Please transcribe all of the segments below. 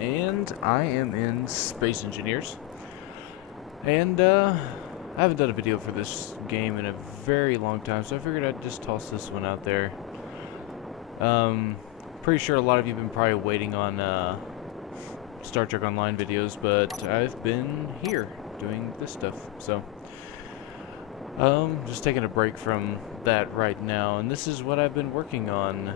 and I am in Space Engineers. And I haven't done a video for this game in a very long time, so I figured I'd just toss this one out there. Pretty sure a lot of you have been probably waiting on Star Trek Online videos, but I've been here doing this stuff, so just taking a break from that right now, and this is what I've been working on.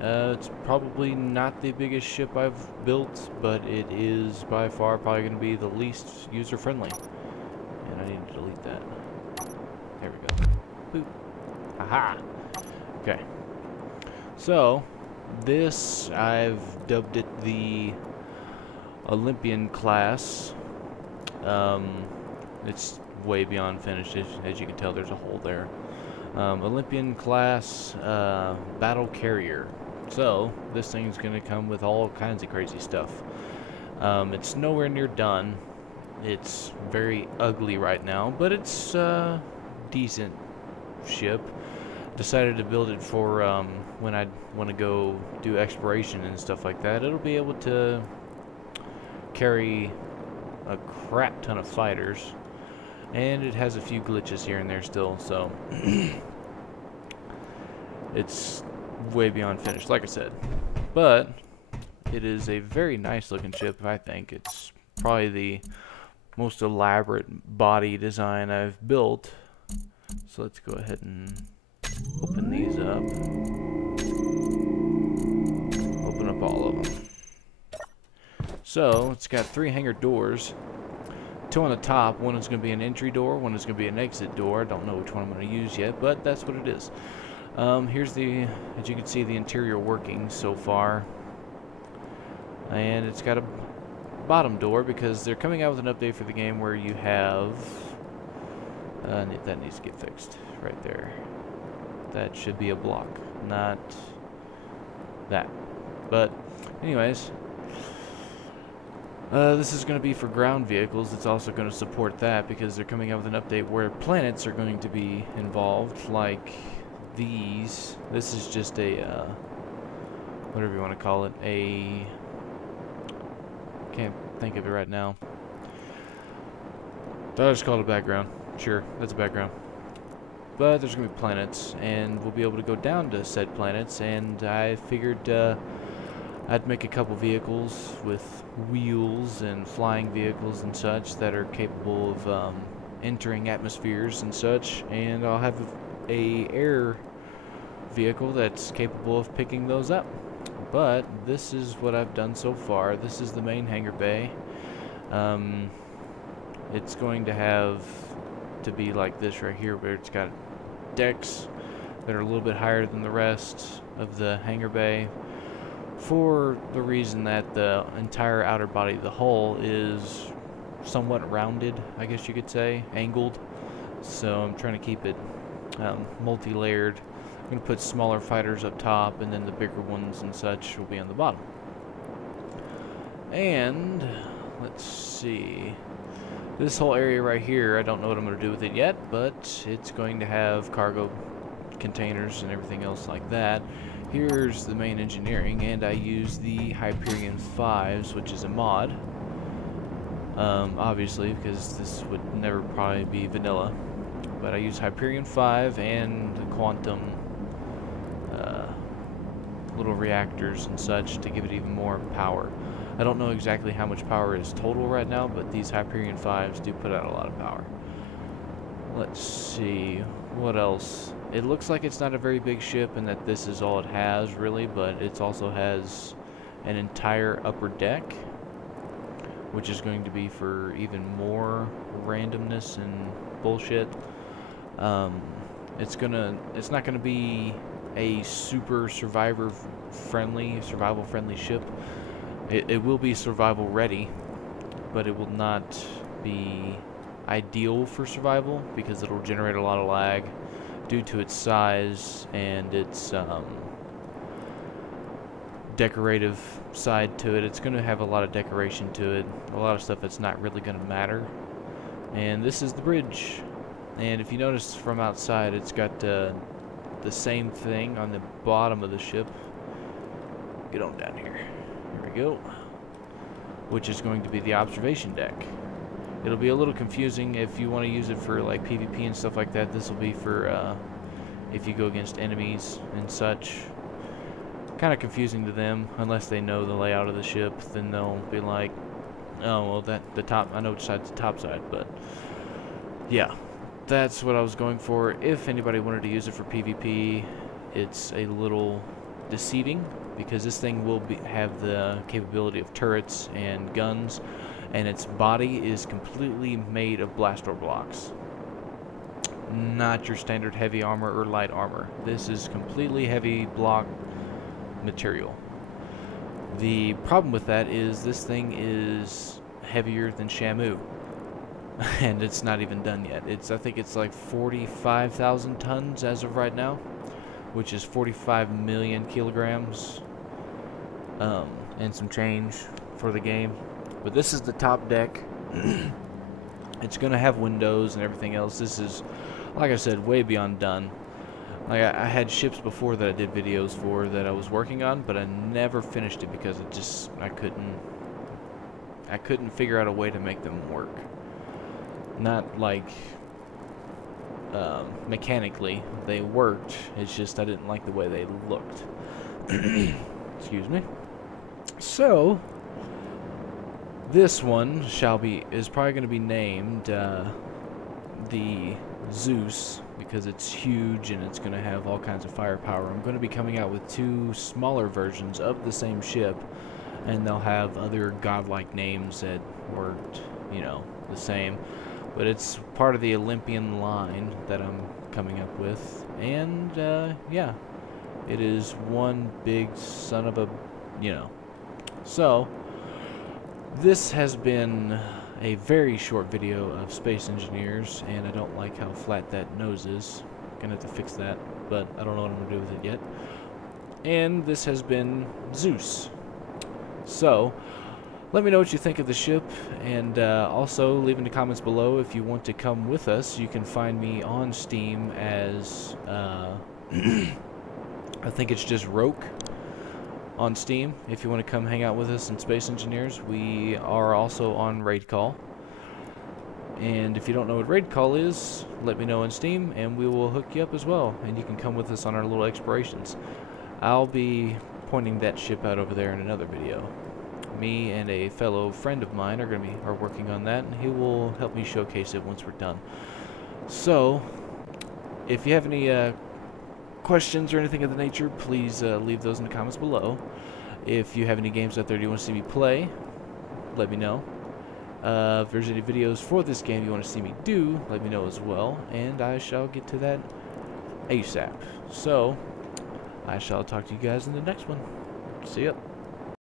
It's probably not the biggest ship I've built, but it is by far probably going to be the least user-friendly. And I need to delete that. There we go. Boop. Aha! Okay. So, this, I've dubbed it the Olympian class. It's way beyond finished. As you can tell, there's a hole there. Olympian class battle carrier. So this thing's gonna come with all kinds of crazy stuff. It's nowhere near done. It's very ugly right now, but it's a decent ship. Decided to build it for when I want to go do exploration and stuff like that. It'll be able to carry a crap ton of fighters, and it has a few glitches here and there still, so it's way beyond finished, like I said. But it is a very nice looking ship. I think it's probably the most elaborate body design I've built. So let's go ahead and open these up. Open up all of them. So it's got 3 hangar doors. 2 on the top. One is going to be an entry door. One is going to be an exit door. I don't know which one I'm going to use yet, but that's what it is. Here's the, as you can see, the interior workings so far. And it's got a bottom door because they're coming out with an update for the game where you have... that needs to get fixed right there. That should be a block, not that. But, anyways... this is going to be for ground vehicles. It's also going to support that because they're coming out with an update where planets are going to be involved, like these. This is just a, whatever you want to call it, a... can't think of it right now. I'll just call it a background. Sure, that's a background. But there's going to be planets, and we'll be able to go down to said planets, and I figured, I'd make a couple vehicles with wheels and flying vehicles and such that are capable of entering atmospheres and such, and I'll have a air vehicle that's capable of picking those up. But this is what I've done so far. This is the main hangar bay. It's going to have to be like this right here, where it's got decks that are a little bit higher than the rest of the hangar bay, for the reason that the entire outer body of the hull is somewhat rounded, I guess you could say, angled. So I'm trying to keep it multi-layered. I'm going to put smaller fighters up top, and then the bigger ones and such will be on the bottom. And let's see, this whole area right here, I don't know what I'm going to do with it yet, but it's going to have cargo containers and everything else like that. Here's the main engineering, and I use the Hyperion 5s, which is a mod. Obviously, because this would never probably be vanilla. But I use Hyperion 5 and the quantum little reactors and such to give it even more power. I don't know exactly how much power is total right now, but these Hyperion 5s do put out a lot of power. Let's see, what else? It looks like it's not a very big ship and that this is all it has, really, but it also has an entire upper deck, which is going to be for even more randomness and bullshit. It's not gonna be a super survival friendly ship. It will be survival ready, but it will not be ideal for survival because it'll generate a lot of lag due to its size and its decorative side to it. It's going to have a lot of decoration to it, a lot of stuff that's not really going to matter. And this is the bridge, and if you notice from outside, it's got the same thing on the bottom of the ship. Get on down here. Here we go. which is going to be the observation deck. It'll be a little confusing if you want to use it for like PvP and stuff like that. This will be for if you go against enemies and such. Kind of confusing to them unless they know the layout of the ship. Then they'll be like, oh well, the top. I know which side's the top side, but yeah, that's what I was going for. If anybody wanted to use it for PvP, it's a little deceiving because this thing will have the capability of turrets and guns, and its body is completely made of blast door blocks. Not your standard heavy armor or light armor. This is completely heavy block material. The problem with that is this thing is heavier than Shamu, and it's not even done yet. I think it's like 45,000 tons as of right now, which is 45 million kilograms and some change for the game. But this is the top deck. It's gonna have windows and everything else. This is, like I said, way beyond done. Like I had ships before that I did videos for that I was working on, but I never finished it because I couldn't figure out a way to make them work. Not like mechanically they worked. It's just I didn't like the way they looked. Excuse me. So this one is probably going to be named the Zeus, because it's huge and it's going to have all kinds of firepower. I'm going to be coming out with 2 smaller versions of the same ship, and they'll have other godlike names that weren't, you know, the same. But it's part of the Olympian line that I'm coming up with, and yeah, it is one big son of a, you know. So this has been a very short video of Space Engineers, and I don't like how flat that nose is. Gonna have to fix that, but I don't know what I'm gonna do with it yet. And this has been Zeus. So let me know what you think of the ship, and also leave in the comments below if you want to come with us. You can find me on Steam as I think it's just Roke on Steam. If you want to come hang out with us in Space Engineers, we are also on Raid Call. And if you don't know what Raid Call is, let me know on Steam and we will hook you up as well, and you can come with us on our little explorations. I'll be pointing that ship out over there in another video. Me and a fellow friend of mine are working on that, and he will help me showcase it once we're done. So if you have any questions or anything of the nature, please leave those in the comments below. If you have any games out there you want to see me play, let me know. If there's any videos for this game you want to see me do, let me know as well, and I shall get to that ASAP. So I shall talk to you guys in the next one. See ya.